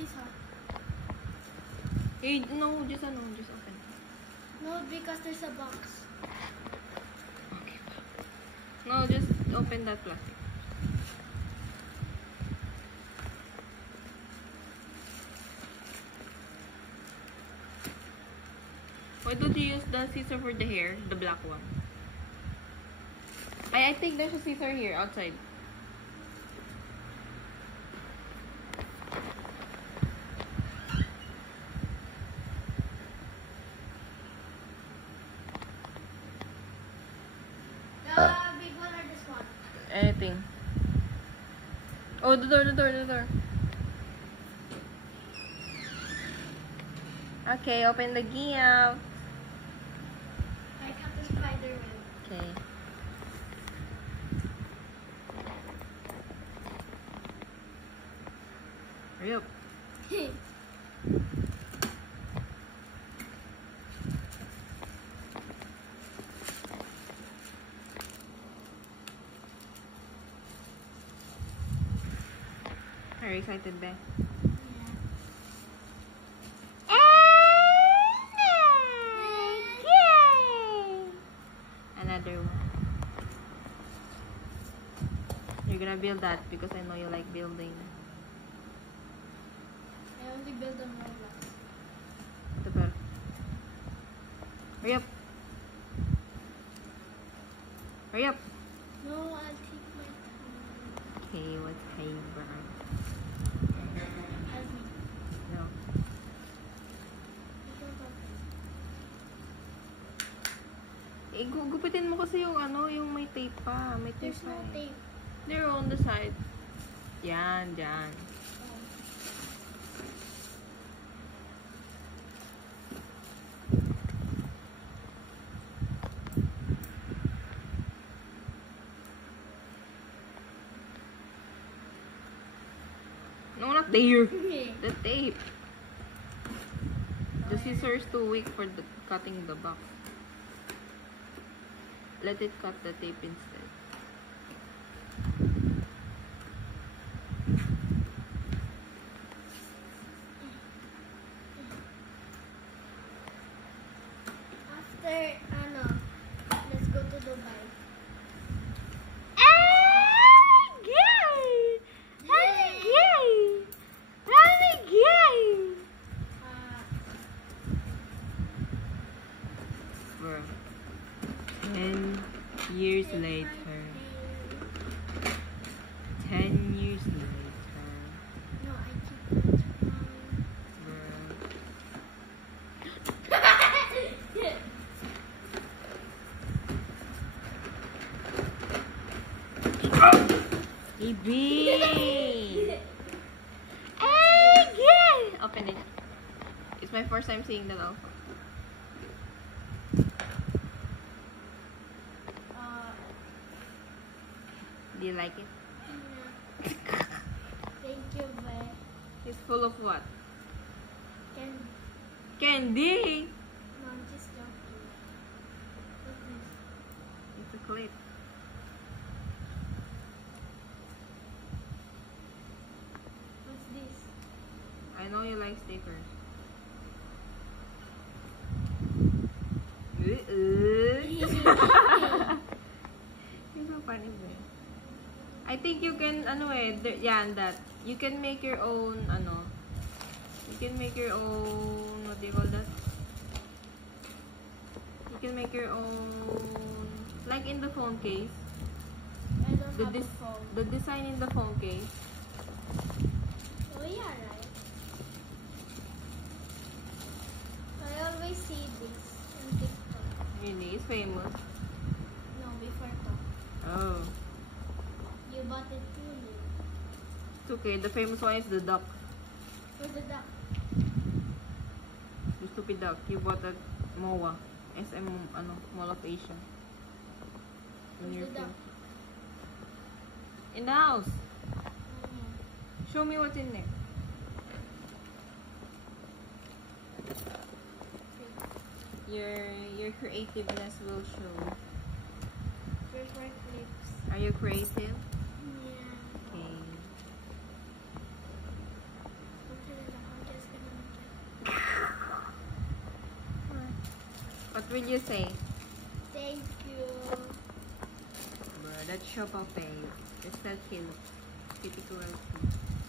She's hot. Hey, no, just open. No, because there's a box. Okay. No, just open that plastic. Why don't you use the scissor for the hair, the black one? I think there's a scissor here outside. The big one or this one? Anything. Oh, the door. Okay, open the gift. I got the spider web. Okay. Hurry up. Are you excited, Beth? Another one. You're gonna build that because I know you like building. I only build on Roblox. Ito ba? Hurry up. Hurry up. No, I'll take my time. Okay, what's paper? No. Eh, gupitin mo kasi yung yung may tape pa. May tape There's pa no tape. They're on the side. Yan, dyan. No, not there. The tape. The scissor is too weak for cutting the box. Let it cut the tape instead. After, let's go to Dubai. Bro. 10 years later. 10 years later. No, I keep it. Baby! Open it. It's my first time seeing that also. Do you like it? Thank you, babe. It's full of what? Candy. Candy! No, I'm just joking. What's this? It's a clip. What's this? I know you like stickers. You're so funny, bro. I think you can, that. You can make your own, you can make your own, what do you call that? You can make your own, like in the phone case. I don't have a phone. The design in the phone case. Oh, yeah, right. I always see this on TikTok. Really, it's famous. No, before to. Oh. You bought it too late. It's okay. The famous one is the duck. Where's the duck? The stupid duck. You bought at MOA. SM, Mall of Asia. Where's the duck? In the house. Show me what's in there. Your creativeness will show. Where's my clips? Are you creative? Yeah. Okay. What's in the duck? will you say? Thank you. Bro, that's Shoppa face. It's so cute. Kitty cruelty.